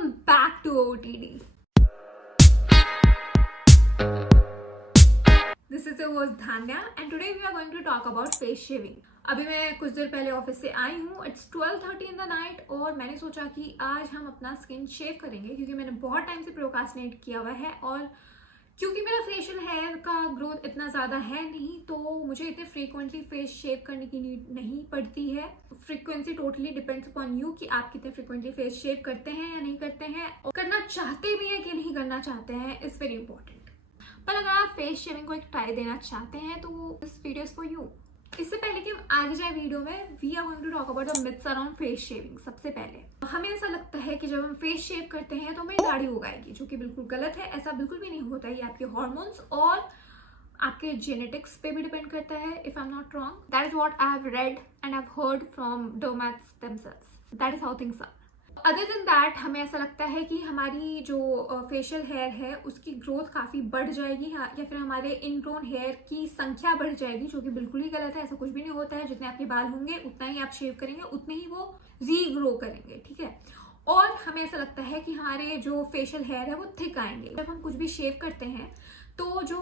Welcome back to OTD. This is your host Dhanya and today we are going to talk about face shaving. अभी मैं कुछ देर पहले office से आई हूँ. It's 12:30 in the night और मैंने सोचा कि आज हम अपना स्किन शेव करेंगे क्योंकि मैंने बहुत टाइम से प्रोकास्टिनेट किया हुआ है और क्योंकि मेरा फेशियल हेयर का ग्रोथ इतना ज़्यादा है नहीं तो मुझे इतने फ्रीक्वेंटली फेस शेव करने की नीड नहीं पड़ती है. Frequency totally depends upon you कि आप कितने फ्रीक्वेंटली फेस शेव करते हैं या नहीं करते हैं और करना चाहते भी हैं कि नहीं करना चाहते हैं इज़ वेरी इंपॉर्टेंट. पर अगर आप फेस शेविंग को एक ट्राई देना चाहते हैं तो this video is for you. इससे पहले कि हम आगे जाए वीडियो में we are going to talk about the myths around face shaving. सबसे पहले हमें ऐसा लगता है कि जब हम फेस शेव करते हैं तो हमें दाढ़ी उगाएगी, जो कि बिल्कुल गलत है. ऐसा बिल्कुल भी नहीं होता. ये आपके हार्मोन्स और आपके जेनेटिक्स पे भी डिपेंड करता है. If I am not wrong, that is what I have read and I have heard from dermats themselves. That is how things are. Other than that हमें ऐसा लगता है कि हमारी जो फेशियल हेयर है उसकी ग्रोथ काफ़ी बढ़ जाएगी या फिर हमारे इनग्रोन हेयर की संख्या बढ़ जाएगी, जो कि बिल्कुल ही गलत है. ऐसा कुछ भी नहीं होता है. जितने आपके बाल होंगे उतना ही आप शेव करेंगे, उतने ही वो रीग्रो करेंगे. ठीक है. और हमें ऐसा लगता है कि हमारे जो फेशियल हेयर है वो थिक आएंगे. जब हम कुछ भी शेव करते हैं तो जो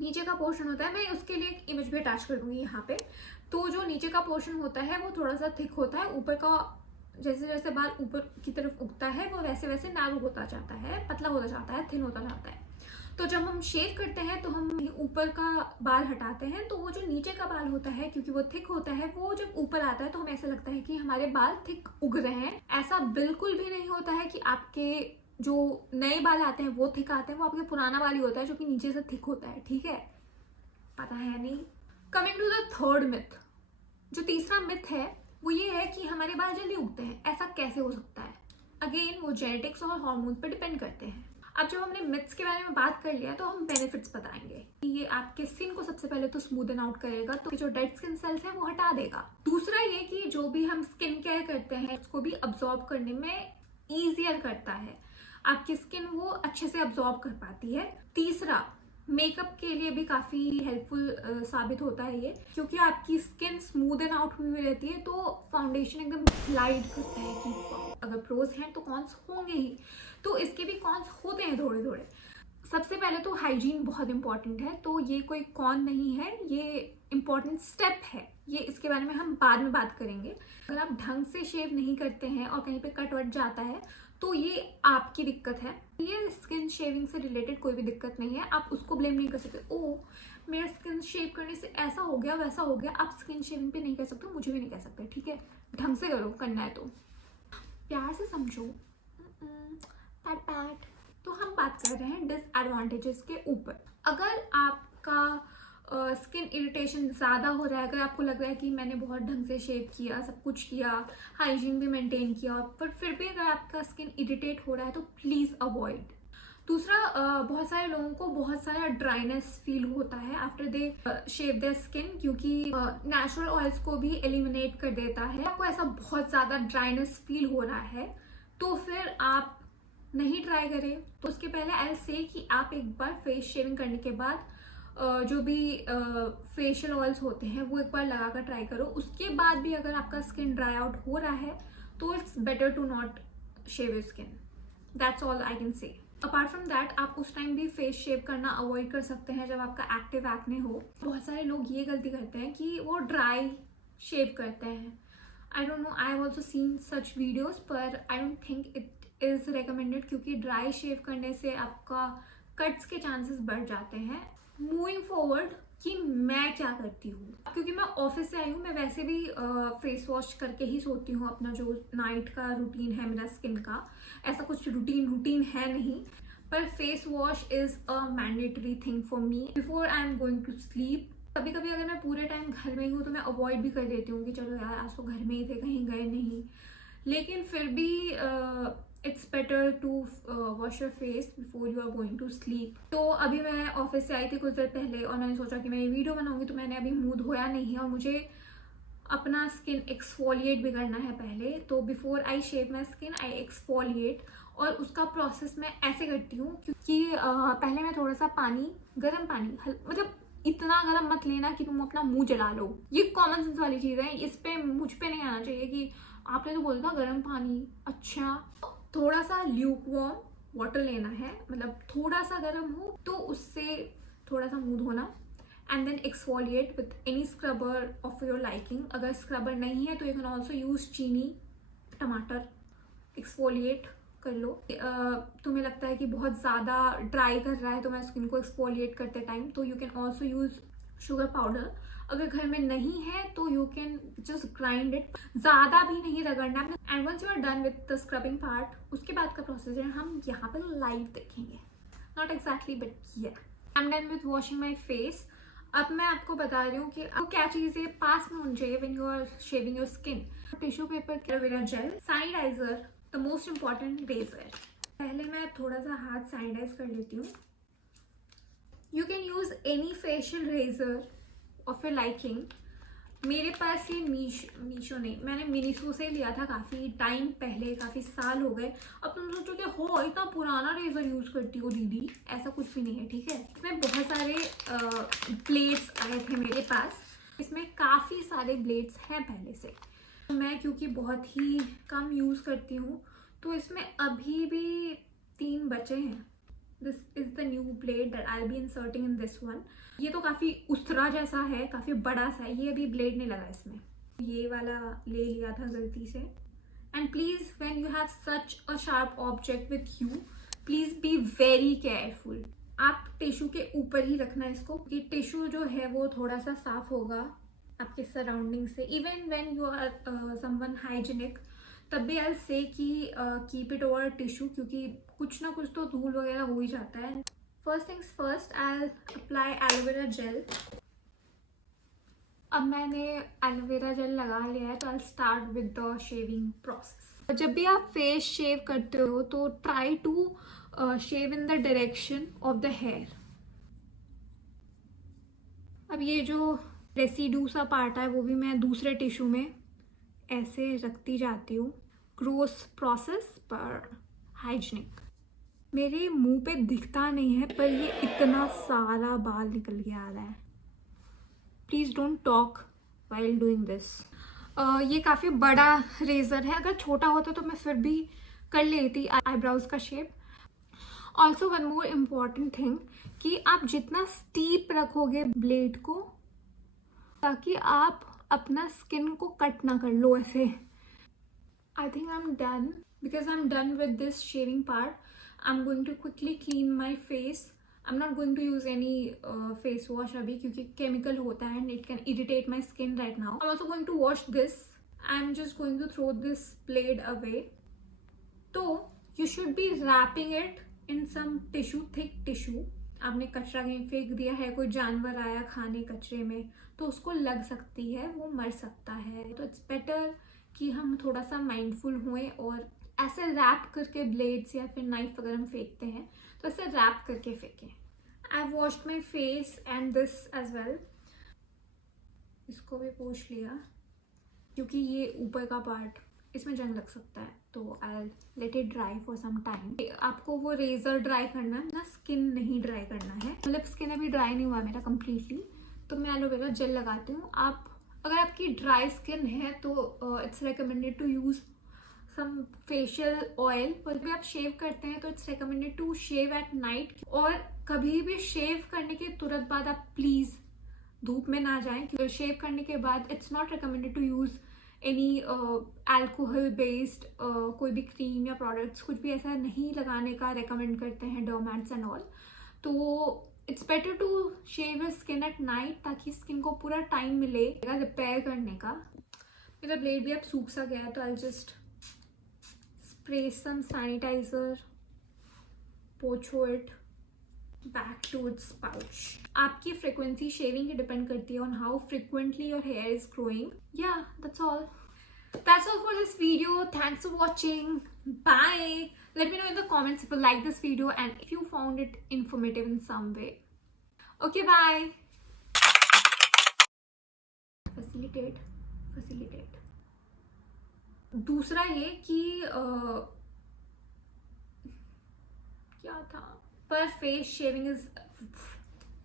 नीचे का पोर्शन होता है, मैं उसके लिए एक इमेज भी अटैच कर दूंगी यहाँ पे. तो जो नीचे का पोर्शन होता है वो थोड़ा सा थिक होता है. ऊपर का जैसे जैसे बाल ऊपर की तरफ उगता है वो वैसे वैसे नारू होता जाता है, पतला होता जाता है, थिन होता जाता है. तो जब हम शेव करते हैं तो हम ऊपर का बाल हटाते हैं तो वो जो नीचे का बाल होता है क्योंकि वो थिक होता है, वो जब ऊपर आता है तो हमें ऐसा लगता है कि हमारे बाल थिक उग रहे हैं. ऐसा बिल्कुल भी नहीं होता है कि आपके जो नए बाल आते हैं वो थिक आते हैं. वो आपके पुराना बाल ही होता है जो कि नीचे से थिक होता है. ठीक है, पता है नहीं. Coming to the third myth, जो तीसरा मिथ है वो ये है कि हमारे बाल जल्दी उगते हैं. ऐसा कैसे हो सकता है? अगेन वो जेनेटिक्स और हार्मोन्स पर डिपेंड करते हैं. अब जब हमने मिथ्स के बारे में बात कर लिया तो हम बेनिफिट्स बताएंगे. ये आपके स्किन को सबसे पहले तो स्मूदन आउट करेगा, तो जो डेड स्किन सेल्स है वो हटा देगा. दूसरा ये कि जो भी हम स्किन केयर करते हैं उसको भी अब्सॉर्ब करने में ईजियर करता है. आपकी स्किन वो अच्छे से अब्सॉर्ब कर पाती है. तीसरा, मेकअप के लिए भी काफ़ी हेल्पफुल साबित होता है ये, क्योंकि आपकी स्किन स्मूद एंड आउट हुई रहती है तो फाउंडेशन एकदम ग्लाइड करता है कि अगर प्रोज हैं तो कॉन्स होंगे ही, तो इसके भी कॉन्स होते हैं थोड़े थोड़े. सबसे पहले तो हाइजीन बहुत इंपॉर्टेंट है. तो ये कोई कॉन नहीं है, ये इंपॉर्टेंट स्टेप है. ये इसके बारे में हम बाद में बात करेंगे. अगर आप ढंग से शेव नहीं करते हैं और कहीं पे कट वट जाता है तो ये आपकी दिक्कत है. ये स्किन शेविंग से रिलेटेड कोई भी दिक्कत नहीं है. आप उसको ब्लेम नहीं कर सकते. ओ मेरा स्किन शेव करने से ऐसा हो गया वैसा हो गया. आप स्किन शेविंग पे नहीं कह सकते, मुझे भी नहीं कह सकते. ठीक है, ढंग से करो, करना है तो प्यार से समझो. दैट. तो हम बात कर रहे हैं डिसएडवांटेजेस के ऊपर. अगर आपका स्किन इरिटेशन ज़्यादा हो रहा है, अगर आपको लग रहा है कि मैंने बहुत ढंग से शेव किया, सब कुछ किया, हाइजीन भी मेंटेन किया, पर फिर भी अगर आपका स्किन इरिटेट हो रहा है तो प्लीज़ अवॉइड. दूसरा, बहुत सारे लोगों को बहुत सारा ड्राइनेस फील होता है after they shave their skin, क्योंकि नेचुरल ऑयल्स को भी एलिमिनेट कर देता है. आपको ऐसा बहुत ज़्यादा ड्राइनेस फील हो रहा है तो फिर आप नहीं ट्राई करें. तो उसके पहले आई विल से कि आप एक बार फेस शेविंग करने के बाद जो भी फेशियल ऑयल्स होते हैं वो एक बार लगा कर ट्राई करो. उसके बाद भी अगर आपका स्किन ड्राई आउट हो रहा है तो it's better to not shave your skin. That's all I can say. Apart from that, आप उस टाइम भी फेस शेव करना अवॉइड कर सकते हैं जब आपका एक्टिव एक्ने हो. बहुत सारे लोग ये गलती करते हैं कि वो ड्राई शेव करते हैं. I don't know, I have also seen such videos, पर I don't think it is recommended क्योंकि ड्राई शेव करने से आपका कट्स के चांसेस बढ़ जाते हैं. मूविंग फॉरवर्ड कि मैं क्या करती हूँ, क्योंकि मैं ऑफिस से आई हूँ, मैं वैसे भी फेस वॉश करके ही सोती हूँ. अपना जो नाइट का रूटीन है मेरा स्किन का, ऐसा कुछ रूटीन है नहीं, पर face wash is a mandatory thing for me before I am going to sleep. कभी कभी अगर मैं पूरे टाइम घर में ही हूँ तो मैं अवॉइड भी कर देती हूँ कि चलो यार आज तो घर में ही थे, कहीं गए नहीं. लेकिन फिर भी it's better to wash your face before you are going to sleep. तो अभी मैं ऑफिस से आई थी कुछ देर पहले और मैंने सोचा कि मैं ये वीडियो बनाऊंगी, तो मैंने अभी मुंह धोया नहीं है और मुझे अपना स्किन एक्सफोलिएट भी करना है पहले. तो before I shave my skin I exfoliate, और उसका प्रोसेस मैं ऐसे करती हूँ क्योंकि पहले मैं थोड़ा सा गर्म पानी मतलब इतना गर्म मत लेना कि तुम अपना मुंह जला लो. ये कॉमन सेंस वाली चीज़ है, इस पे मुझ पे नहीं आना चाहिए कि आपने तो बोला था गर्म पानी. अच्छा, थोड़ा सा ल्यूक वार्म वाटर लेना है, मतलब थोड़ा सा गर्म हो तो उससे थोड़ा सा मुंह धोना, and then exfoliate with any scrubber of your liking. अगर स्क्रबर नहीं है तो यू कैन ऑल्सो यूज चीनी, टमाटर. एक्सफोलिएट कर लो. तुम्हें लगता है कि बहुत ज़्यादा ड्राई कर रहा है तुम्हारी स्किन को एक्सफोलिएट करते टाइम, तो you can also use sugar powder. अगर घर में नहीं है तो you can just grind it, ज़्यादा भी नहीं रगड़ना. And once you are done with the scrubbing part, उसके बाद का प्रोसेस है हम यहाँ पर लाइव देखेंगे. नॉट एग्जैक्टली बट या. आई am done with washing my face. अब मैं आपको बता रही हूँ कि आपको क्या चीज़ें पास में होनी चाहिए when you are shaving your skin. Tissue paper, aloe vera gel, sanitizer, the most important razor. पहले मैं थोड़ा सा हाथ सैनिटाइज कर लेती हूँ. You can use any facial razor of your liking. मेरे पास ये मीशो नहीं, मैंने मिनीसो से लिया था काफ़ी टाइम पहले, काफ़ी साल हो गए. अब तुम सोचो कि हो इतना पुराना रेजर यूज़ करती हो दीदी, ऐसा कुछ भी नहीं है, ठीक है. इसमें बहुत सारे ब्लेड्स आए थे मेरे पास. इसमें काफ़ी सारे ब्लेड्स हैं पहले से. मैं क्योंकि बहुत ही कम यूज़ करती हूँ तो इसमें अभी भी 3 बचे हैं. This is the new blade that I be inserting in this one. ये तो काफ़ी उस्तरा जैसा है, काफ़ी बड़ा सा है. ये अभी ब्लेड नहीं लगा इसमें, ये वाला ले लिया था गलती से. And please when you have such a sharp object with you, please be very careful. आप टिश्यू के ऊपर ही रखना इसको, कि टिश्यू जो है वो थोड़ा सा साफ होगा आपके सराउंडिंग से. Even when you are someone hygienic, तब भी आई से कि कीप इट ओवर टिश्यू, क्योंकि कुछ ना कुछ तो धूल वगैरह हो ही जाता है. First things first, I apply aloe vera gel. अब मैंने एलोवेरा जेल लगा लिया है तो I start with the shaving process. जब भी आप फेस शेव करते हो तो try to shave in the direction of the hair. अब ये जो रेसिड्यू सा पार्ट है वो भी मैं दूसरे टिश्यू में ऐसे रखती जाती हूँ. ग्रोस प्रोसेस पर हाइजीनिक. मेरे मुंह पे दिखता नहीं है पर ये इतना सारा बाल निकल के आ रहा है. Please don't talk while doing this. ये काफ़ी बड़ा रेज़र है, अगर छोटा होता तो मैं फिर भी कर लेती आईब्राउज का shape. Also one more important thing, कि आप जितना स्टीप रखोगे ब्लेड को, ताकि आप अपना स्किन को कट ना कर लो ऐसे. I think I am done. Because I am done with this shaving part, I am going to quickly clean my face. I am not going to use any face wash अभी, क्योंकि chemical होता है and it can irritate my skin right now. I am also going to wash this. I am just going to throw this blade away. तो you should be wrapping it in some tissue, thick tissue. आपने कचरा कहीं फेंक दिया है, कोई जानवर आया खाने कचरे में, तो उसको लग सकती है, वो मर सकता है. तो इट्स बेटर कि हम थोड़ा सा माइंडफुल हुए और ऐसे रैप करके ब्लेड्स या फिर नाइफ अगर हम फेंकते हैं तो ऐसे रैप करके फेंकें. I washed my face and this as well. इसको भी पोंछ लिया क्योंकि ये ऊपर का पार्ट, इसमें जंग लग सकता है, तो I let it dry for some time. आपको वो रेजर ड्राई करना है ना, स्किन नहीं ड्राई करना है. मतलब स्किन अभी ड्राई नहीं हुआ मेरा कम्प्लीटली, तो मैं एलोवेरा जेल लगाती हूँ. आप अगर आपकी ड्राई स्किन है तो it's recommended to use some facial oil. पर जब आप शेव करते हैं तो it's recommended to shave at night. और कभी भी शेव करने के तुरंत बाद आप प्लीज धूप में ना जाएं, क्योंकि शेव करने के बाद it's not recommended to use any alcohol based कोई भी क्रीम या प्रोडक्ट्स, कुछ भी ऐसा नहीं लगाने का रेकमेंड करते हैं डर्मैट्स एंड ऑल. तो it's better to shave skin at night, ताकि स्किन को पूरा टाइम मिलेगा रिपेयर करने का. मेरा ब्लेड भी अब सूख सा गया है तो I just spray some sanitiser, पोछो it back to its pouch. आपकी फ्रिक्वेंसी शेविंग की डिपेंड करती है on how frequently your hair is growing. या that's all. That's all for this video. Thanks for watching. Bye. Let me know in the comments if you like this video and if you found it informative in some way. Okay, bye. Facilitate. दूसरा ये कि क्या था, पर face shaving is